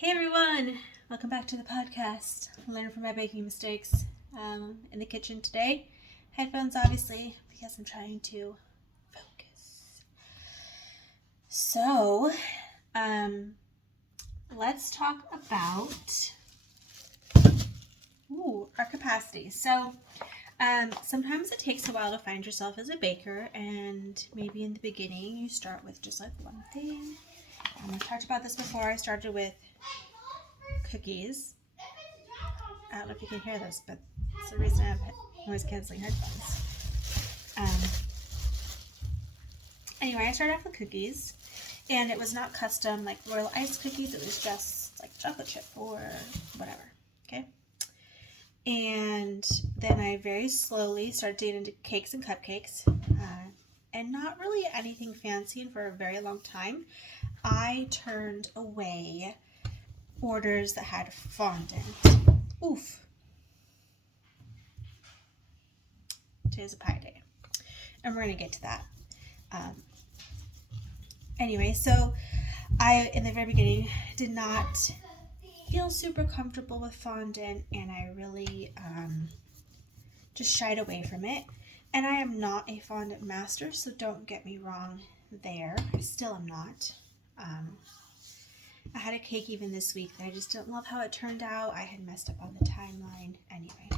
Hey everyone! Welcome back to the podcast. Learn from my baking mistakes. In the kitchen today. Headphones, obviously, because I'm trying to focus. So, let's talk about our capacity. So, sometimes it takes a while to find yourself as a baker, and maybe in the beginning you start with just like one thing. I've talked about this before. I started with cookies. I don't know if you can hear this, but it's the reason I have noise canceling headphones. Anyway, I started off with cookies, and it was not custom like royal ice cookies. It was just like chocolate chip or whatever. Okay. And then I very slowly started getting into cakes and cupcakes, and not really anything fancy. And for a very long time, I turned away orders that had fondant. Oof. Today's a pie day, and we're going to get to that. Anyway, so I, in the very beginning, did not feel super comfortable with fondant, and I really just shied away from it. And I am not a fondant master, so don't get me wrong there. I still am not. I had a cake even this week that I just didn't love how it turned out. I had messed up on the timeline. Anyway.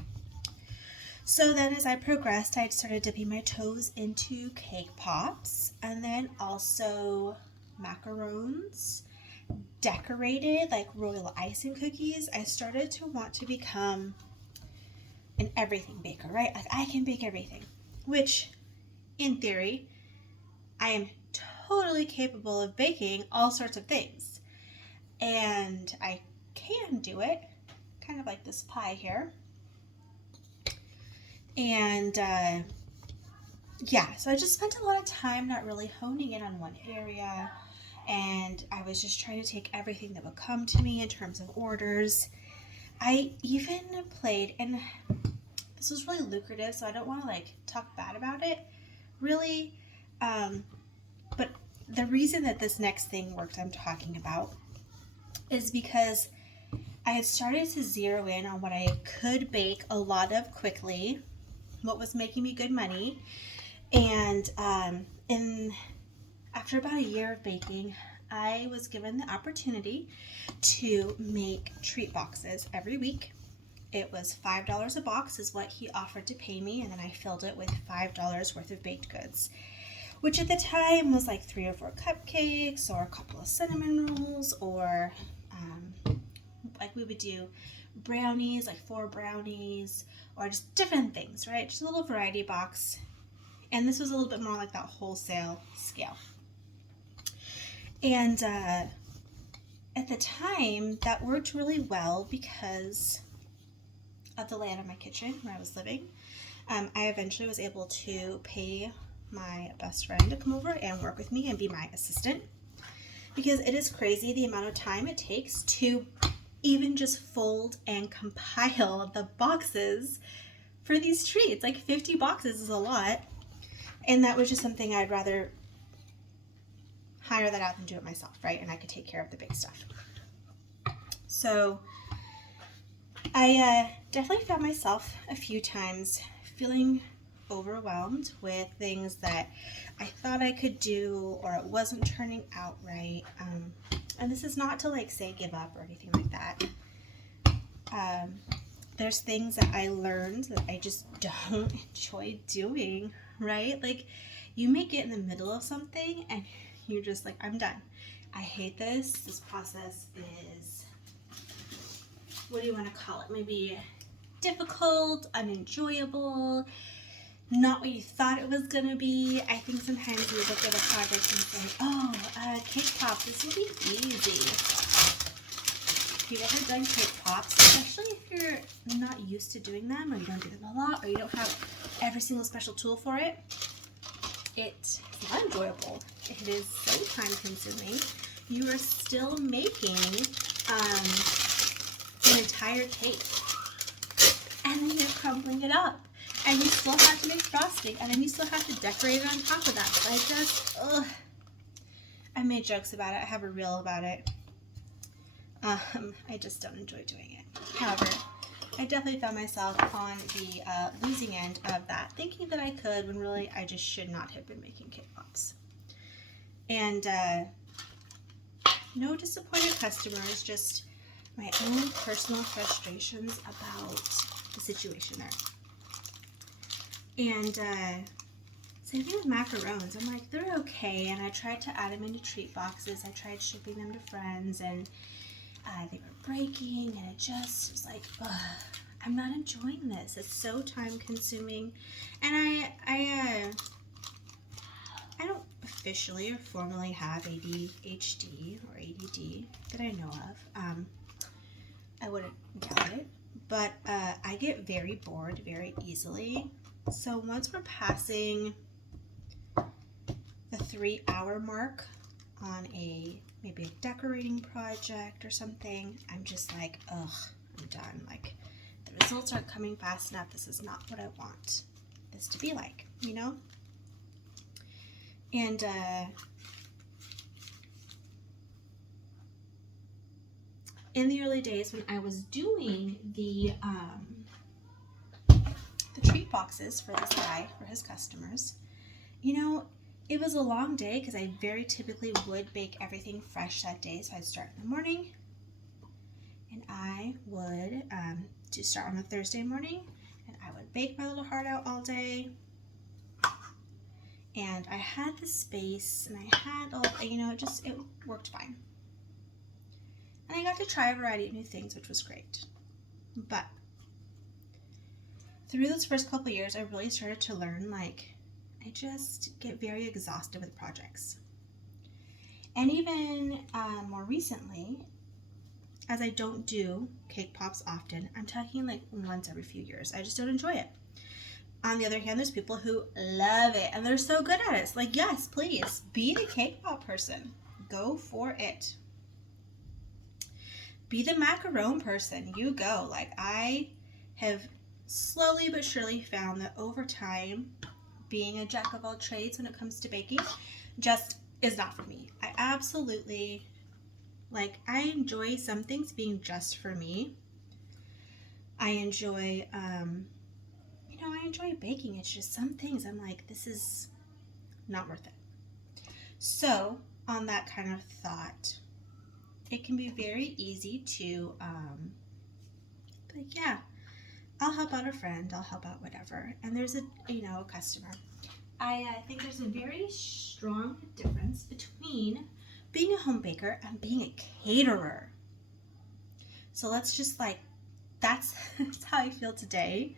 So then as I progressed, I started dipping my toes into cake pops, and then also macarons, decorated like royal icing cookies. I started to want to become an everything baker, right? Like I can bake everything, which in theory, I am totally capable of baking all sorts of things. And I can do it, kind of like this pie here. And so I just spent a lot of time not really honing in on one area, and I was just trying to take everything that would come to me in terms of orders. I even played, and this was really lucrative, so I don't want to like talk bad about it, really. But the reason that this next thing worked I'm talking about is because I had started to zero in on what I could bake a lot of quickly, what was making me good money, and after about a year of baking, I was given the opportunity to make treat boxes every week. It was $5 a box is what he offered to pay me, and then I filled it with $5 worth of baked goods, which at the time was like 3 or 4 cupcakes or a couple of cinnamon rolls, or like we would do brownies, like 4 brownies, or just different things, right? Just a little variety box. And this was a little bit more like that wholesale scale. And at the time, that worked really well because of the layout of my kitchen where I was living. I eventually was able to pay my best friend to come over and work with me and be my assistant, because it is crazy the amount of time it takes to even just fold and compile the boxes for these treats. Like 50 boxes is a lot, and that was just something I'd rather hire that out than do it myself, right? And I could take care of the big stuff. So I definitely found myself a few times feeling overwhelmed with things that I thought I could do, or it wasn't turning out right. And this is not to like say give up or anything like that. There's things that I learned that I just don't enjoy doing, right? Like you may get in the middle of something and you're just like, I'm done. I hate this. This process is, what do you want to call it? Maybe difficult, unenjoyable, not what you thought it was going to be. I think sometimes we look at a project and say, cake pop, this will be easy. If you've ever done cake pops, especially if you're not used to doing them, or you don't do them a lot, or you don't have every single special tool for it, it's not enjoyable. It is so time consuming. You are still making an entire cake, and then you're crumbling it up, and you still have to make frosting, and then you still have to decorate it on top of that. So I made jokes about it. I have a reel about it. I just don't enjoy doing it. However, I definitely found myself on the losing end of that, thinking that I could when really I just should not have been making cake pops. And no disappointed customers, just my own personal frustrations about the situation there. And same thing with macarons. I'm like, they're okay. And I tried to add them into treat boxes. I tried shipping them to friends, and they were breaking, and it just was like, ugh, I'm not enjoying this. It's so time consuming. And I don't officially or formally have ADHD or ADD that I know of. I wouldn't doubt it, but I get very bored very easily. So once we're passing the 3-hour mark on maybe a decorating project or something, I'm just like, ugh, I'm done. Like, the results aren't coming fast enough. This is not what I want this to be like, you know? And in the early days when I was doing the treat boxes for this guy, for his customers, you know, it was a long day because I very typically would bake everything fresh that day. So I'd start in the morning, and I would start on a Thursday morning, and I would bake my little heart out all day. And I had the space, and I had all, you know, it worked fine. And I got to try a variety of new things, which was great. But through those first couple of years, I really started to learn, like, I just get very exhausted with projects. And even more recently, as I don't do cake pops often, I'm talking like once every few years. I just don't enjoy it. On the other hand, there's people who love it and they're so good at it. It's like, yes, please, be the cake pop person. Go for it. Be the macaron person. You go. Like, I have slowly but surely found that over time, being a jack of all trades when it comes to baking just is not for me. I absolutely, like, I enjoy some things being just for me. I enjoy, I enjoy baking. It's just some things I'm like, this is not worth it. So, on that kind of thought, it can be very easy to, like, yeah, I'll help out a friend, I'll help out whatever. And there's a customer. I think there's a very strong difference between being a home baker and being a caterer. So let's just that's how I feel today.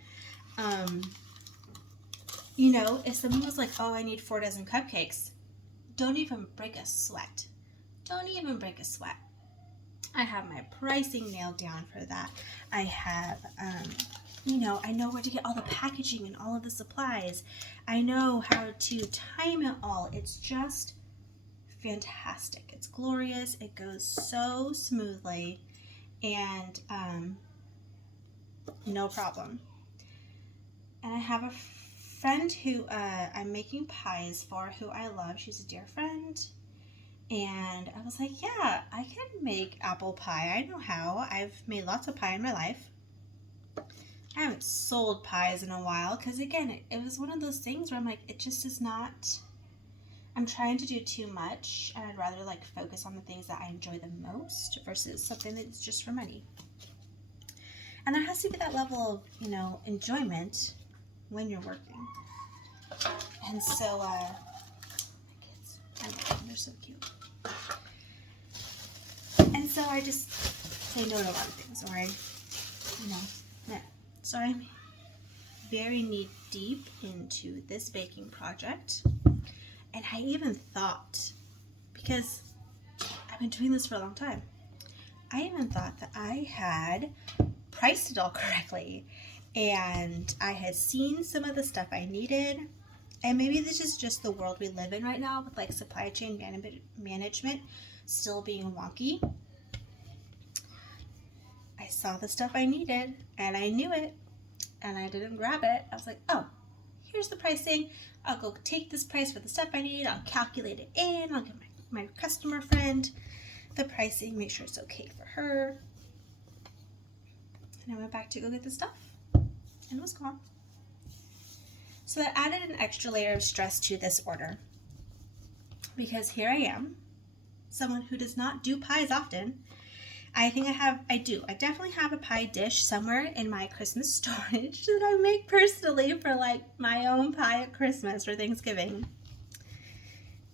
If someone was like, oh, I need 4 dozen cupcakes, don't even break a sweat. Don't even break a sweat. I have my pricing nailed down for that. I have, I know where to get all the packaging and all of the supplies. I know how to time it all. It's just fantastic. It's glorious. It goes so smoothly, and no problem. And I have a friend who I'm making pies for, who I love. She's a dear friend. And I was like, yeah, I can make apple pie. I know how. I've made lots of pie in my life. I haven't sold pies in a while because, again, it was one of those things where I'm like, it just is not, I'm trying to do too much, and I'd rather focus on the things that I enjoy the most versus something that's just for money. And there has to be that level of, enjoyment when you're working. And so, my kids, I love them. They're so cute. And so I just say no to a lot of things, or So I'm very knee deep into this baking project. And I even thought, because I've been doing this for a long time, I even thought that I had priced it all correctly. And I had seen some of the stuff I needed. And maybe this is just the world we live in right now with supply chain management still being wonky. I saw the stuff I needed and I knew it and I didn't grab it. I was like, oh, here's the pricing. I'll go take this price for the stuff I need. I'll calculate it in. I'll get my customer friend the pricing, make sure it's okay for her. And I went back to go get the stuff, and it was gone. So that added an extra layer of stress to this order, because here I am, someone who does not do pies often. I definitely have a pie dish somewhere in my Christmas storage that I make personally for like my own pie at Christmas or Thanksgiving.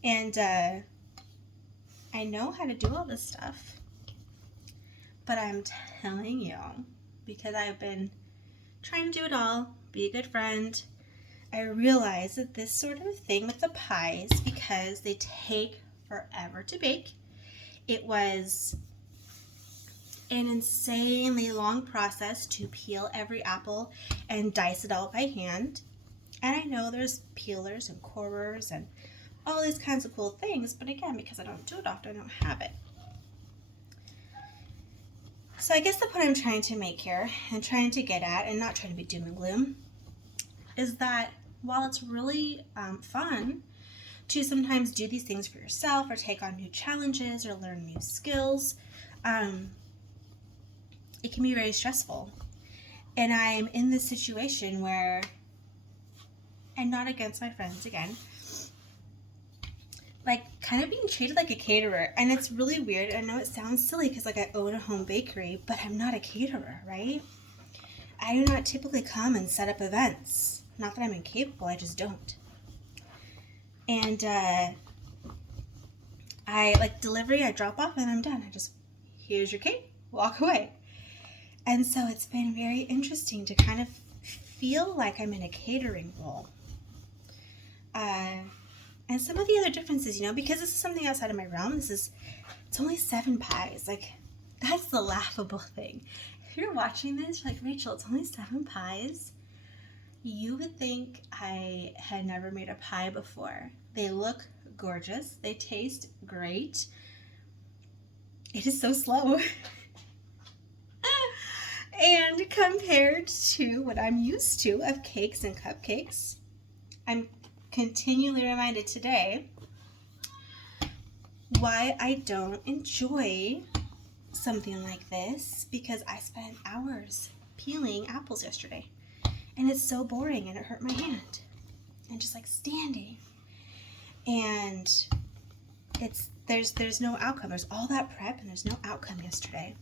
And I know how to do all this stuff, but I'm telling you, because I've been trying to do it all, be a good friend, I realized that this sort of thing with the pies, because they take forever to bake, it was an insanely long process to peel every apple and dice it all by hand. And I know there's peelers and corers and all these kinds of cool things, but again, because I don't do it often, I don't have it. So I guess the point I'm trying to make here and trying to get at, and not trying to be doom and gloom, is that while it's really fun to sometimes do these things for yourself or take on new challenges or learn new skills, it can be very stressful. And I'm in this situation where, and not against my friends again, like kind of being treated like a caterer. And it's really weird. I know it sounds silly because like I own a home bakery, but I'm not a caterer, right? I do not typically come and set up events. Not that I'm incapable, I just don't. And I like delivery, I drop off and I'm done. I just, here's your cake, walk away. And so it's been very interesting to kind of feel like I'm in a catering role. And some of the other differences, because this is something outside of my realm, it's only 7 pies. Like, that's the laughable thing. If you're watching this, you're like, Rachel, it's only 7 pies. You would think I had never made a pie before. They look gorgeous. They taste great. It is so slow. And compared to what I'm used to of cakes and cupcakes, I'm continually reminded today why I don't enjoy something like this, because I spent hours peeling apples yesterday. And it's so boring and it hurt my hand. And just like standing. And there's no outcome. There's all that prep and there's no outcome yesterday.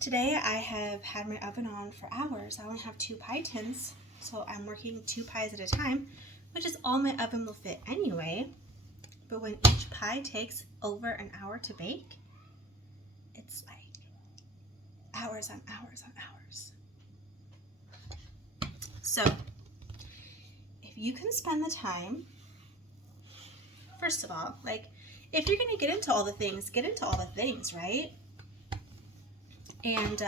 Today I have had my oven on for hours. I only have 2 pie tins, so I'm working 2 pies at a time, which is all my oven will fit anyway. But when each pie takes over an hour to bake, it's like hours on hours on hours. So if you can spend the time, first of all, like if you're going to get into all the things, get into all the things, right? And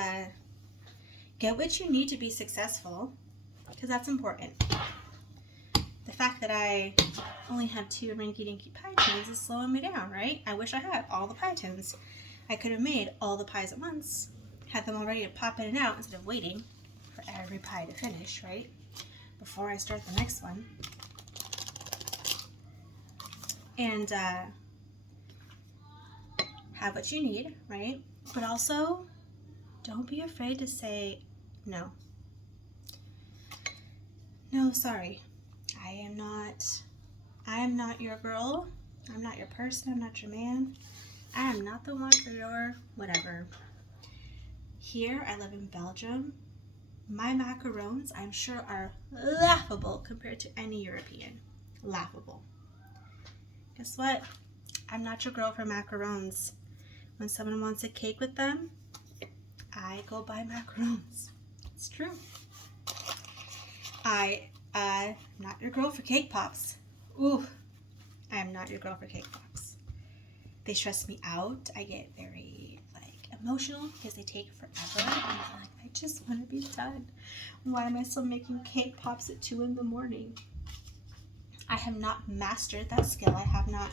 get what you need to be successful, because that's important. The fact that I only have 2 rinky-dinky pie tins is slowing me down, right? I wish I had all the pie tins. I could have made all the pies at once, had them all ready to pop in and out instead of waiting for every pie to finish, right? Before I start the next one. And have what you need, right? But also, don't be afraid to say no. No, sorry. I am not your girl. I'm not your person. I'm not your man. I am not the one for your whatever. Here, I live in Belgium. My macarons, I'm sure, are laughable compared to any European. Laughable. Guess what? I'm not your girl for macarons. When someone wants a cake with them, I go buy macarons. It's true. I'm not your girl for cake pops. Ooh, I am not your girl for cake pops. They stress me out. I get very emotional because they take forever. And I'm like, I just want to be done. Why am I still making cake pops at 2 in the morning? I have not mastered that skill. I have not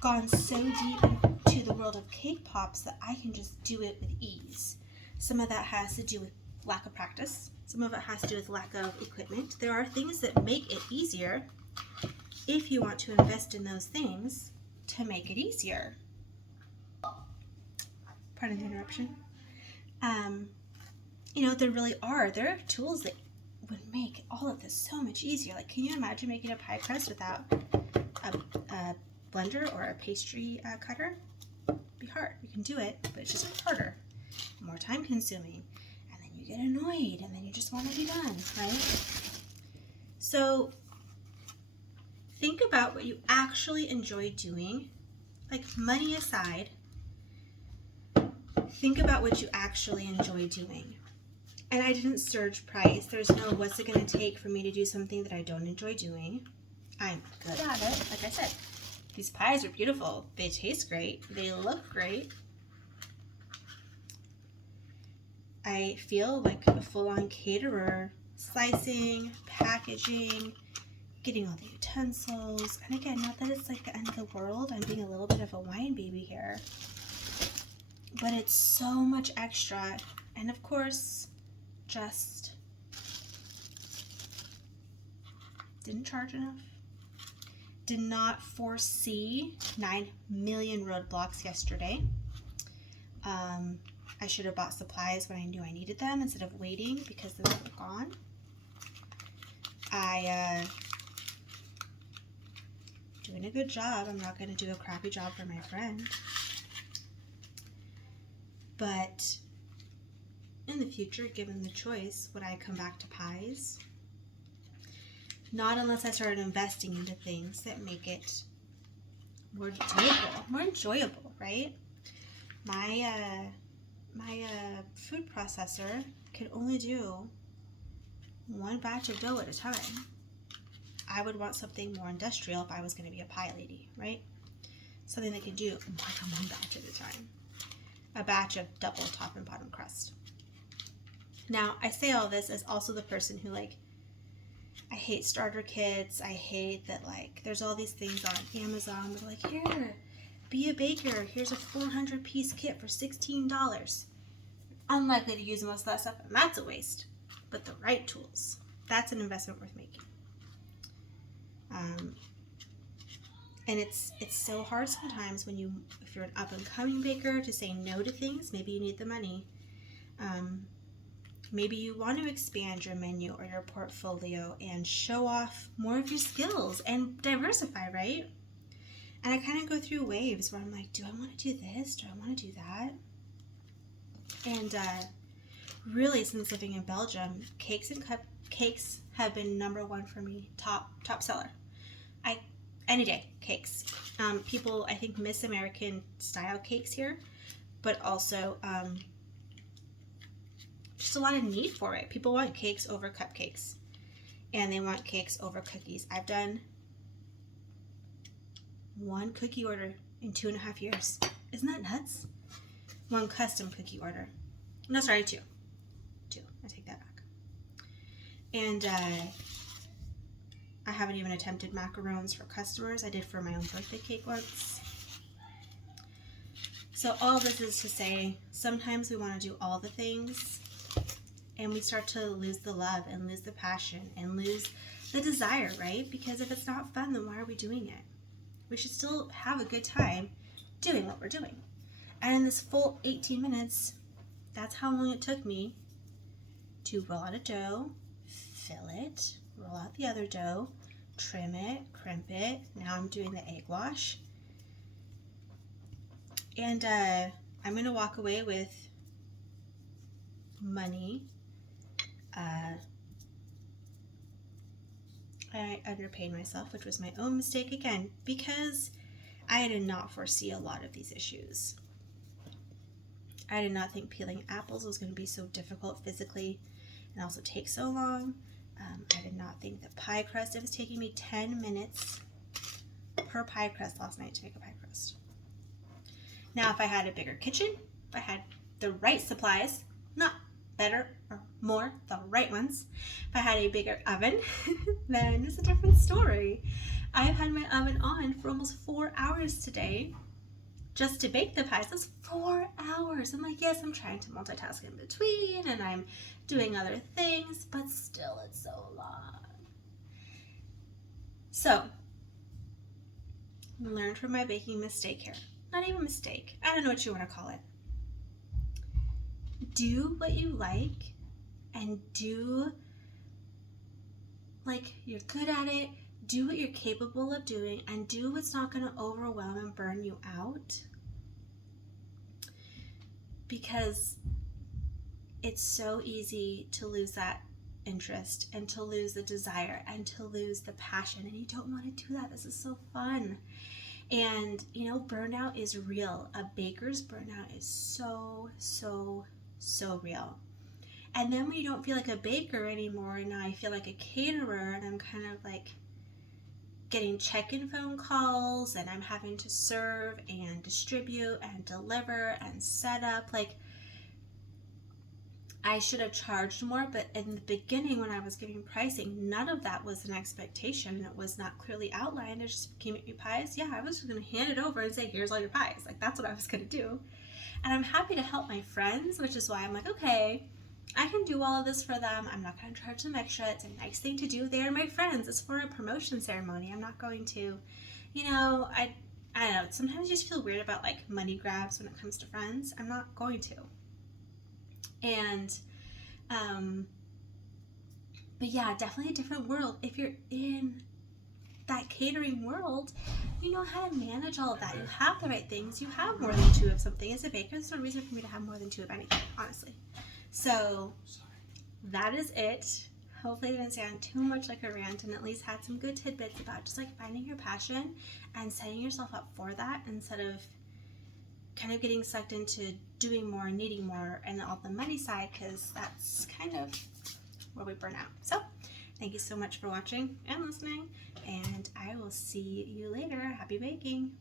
gone so deep into the world of cake pops that I can just do it with ease. Some of that has to do with lack of practice. Some of it has to do with lack of equipment. There are things that make it easier if you want to invest in those things to make it easier. pardon the interruption. There are tools that would make all of this so much easier. Like, can you imagine making a pie crust without a blender or a pastry cutter? It'd be hard. You can do it, but it's just harder, more time consuming, and then you get annoyed, and then you just want to be done, right? So think about what you actually enjoy doing, like money aside. Think about what you actually enjoy doing. And I didn't surge price. There's no what's it going to take for me to do something that I don't enjoy doing. I'm good at it. Like I said, these pies are beautiful. They taste great. They look great. I feel like a full-on caterer, slicing, packaging, getting all the utensils. And again, not that it's like the end of the world. I'm being a little bit of a wine baby here. But it's so much extra. And of course, just didn't charge enough. Did not foresee 9 million roadblocks yesterday. I should have bought supplies when I knew I needed them instead of waiting because then they were gone. Doing a good job. I'm not going to do a crappy job for my friend. But in the future, given the choice, would I come back to pies? Not unless I started investing into things that make it more doable, more enjoyable, right? My food processor can only do one batch of dough at a time. I would want something more industrial if I was going to be a pie lady, right? Something that can do more than one batch at a time. A batch of double top and bottom crust. Now, I say all this as also the person who, like, I hate starter kits. I hate that, like, there's all these things on Amazon. They're like, here, be a baker. Here's a 400-piece kit for $16. Unlikely to use most of that stuff, and that's a waste. But the right tools, that's an investment worth making. And it's so hard sometimes if you're an up-and-coming baker, to say no to things. Maybe you need the money. Maybe you want to expand your menu or your portfolio and show off more of your skills and diversify, right? And I kind of go through waves where I'm like, do I want to do this? Do I want to do that? And really, since living in Belgium, cakes and cupcakes have been number one for me, top seller. Any day, cakes. People, I think, miss American style cakes here, but also just a lot of need for it. People want cakes over cupcakes, and they want cakes over cookies. I've done one cookie order in 2.5 years. Isn't that nuts? One custom cookie order. No, sorry, two. I take that back. And I haven't even attempted macarons for customers. I did for my own birthday cake once. So all this is to say, sometimes we want to do all the things, and we start to lose the love and lose the passion and lose the desire, right? Because if it's not fun, then why are we doing it? We should still have a good time doing what we're doing. And in this full 18 minutes, that's how long it took me to roll out a dough, fill it, roll out the other dough, trim it, crimp it. Now I'm doing the egg wash. And I'm going to walk away with money. I underpaid myself, which was my own mistake again, because I did not foresee a lot of these issues. I did not think peeling apples was going to be so difficult physically and also take so long. I did not think that pie crust, it was taking me 10 minutes per pie crust last night to make a pie crust. Now, if I had a bigger kitchen, if I had the right supplies, not better or more, the right ones, if I had a bigger oven, then it's a different story. I've had my oven on for almost 4 hours today just to bake the pies. That's 4 hours. I'm like, yes, I'm trying to multitask in between and I'm doing other things, but still it's so long. So, learned from my baking mistake here. Not even mistake. I don't know what you want to call it. do what you like and do like you're good at it. Do what you're capable of doing and do what's not going to overwhelm and burn you out. Because it's so easy to lose that interest and to lose the desire and to lose the passion, and you don't want to do that. This is so fun. And you know, burnout is real. A baker's burnout is so real. And then when you don't feel like a baker anymore, and now I feel like a caterer, and I'm kind of like getting check-in phone calls, and I'm having to serve and distribute and deliver and set up. Like, I should have charged more, but in the beginning when I was giving pricing, none of that was an expectation, and it was not clearly outlined. It just, can you make me pies? Yeah, I was just going to hand it over and say, here's all your pies. Like, that's what I was going to do. And I'm happy to help my friends, which is why I'm like, okay, I can do all of this for them. I'm not going to charge them extra. It's a nice thing to do. They are my friends. It's for a promotion ceremony. I'm not going to, you know, I don't know. Sometimes you just feel weird about like money grabs when it comes to friends. I'm not going to. And, but yeah, definitely a different world. If you're in that catering world, you know how to manage all of that. You have the right things. You have more than 2 of something. As a baker, there's no reason for me to have more than 2 of anything, honestly. So that is it. Hopefully it didn't sound too much like a rant, and at least had some good tidbits about just like finding your passion and setting yourself up for that, instead of kind of getting sucked into doing more, needing more, and all the money side, because that's kind of where we burn out. So thank you so much for watching and listening, and I will see you later. Happy baking.